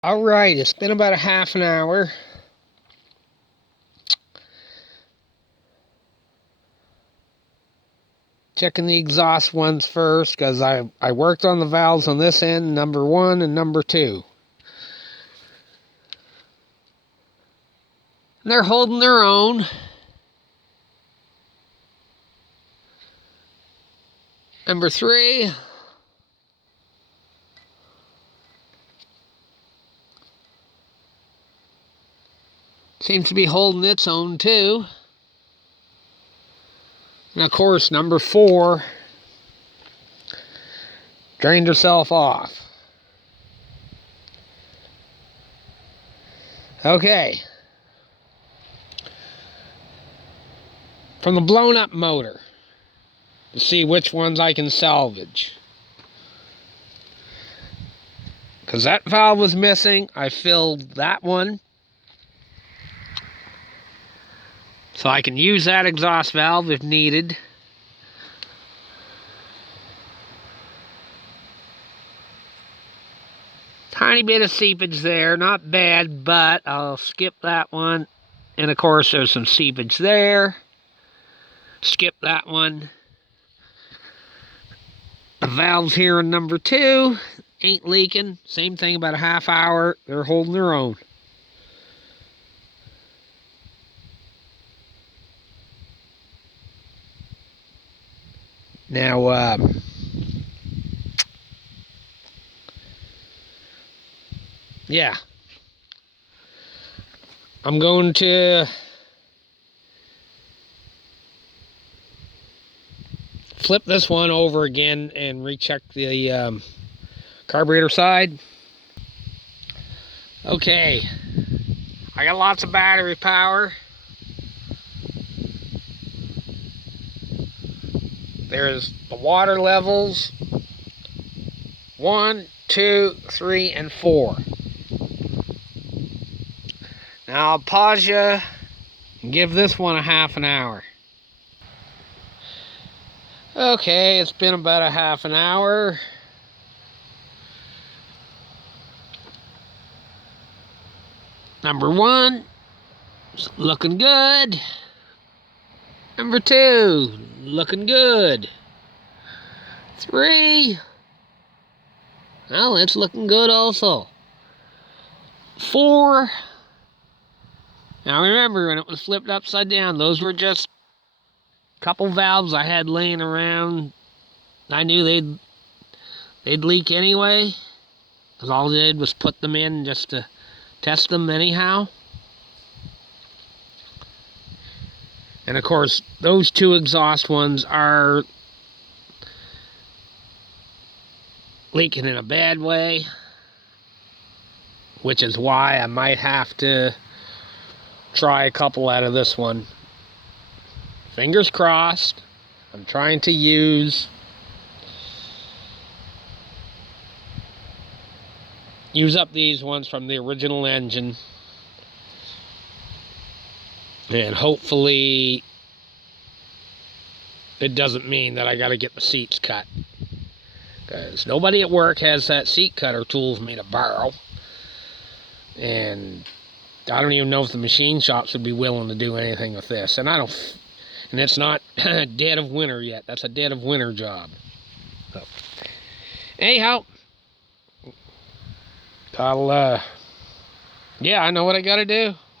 Alright, it's been about a half an hour. Checking the exhaust ones first, because I worked on the valves on this end, number 1 and number 2. And they're holding their own. Number 3. Seems to be holding its own too. And of course, number 4 drained herself off. Okay. From the blown up motor, to see which ones I can salvage. Because that valve was missing, I filled that one. So I can use that exhaust valve if needed. Tiny bit of seepage there, not bad, but I'll skip that one. And of course there's some seepage there. Skip that one. The valves here in number 2 ain't leaking. Same thing, about a half hour. They're holding their own. Now, yeah. I'm going to flip this one over again and recheck the carburetor side. Okay. I got lots of battery power. There's the water levels 1, 2, 3, and 4. Now I'll pause you and give this one a half an hour. Okay, it's been about a half an hour. Number 1, looking good. Number 2, looking good. 3, well, it's looking good also. 4, now remember, when it was flipped upside down, those were just a couple valves I had laying around. I knew they'd leak anyway, because all I did was put them in just to test them anyhow. And of course, those 2 exhaust ones are leaking in a bad way, which is why I might have to try a couple out of this one. Fingers crossed. I'm trying to use up these ones from the original engine, and hopefully it doesn't mean that I got to get the seats cut, because nobody at work has that seat cutter tool for me to borrow, and I don't even know if the machine shops would be willing to do anything with this. And it's not dead of winter yet. That's a dead of winter job. So, anyhow, yeah, I know what I gotta do.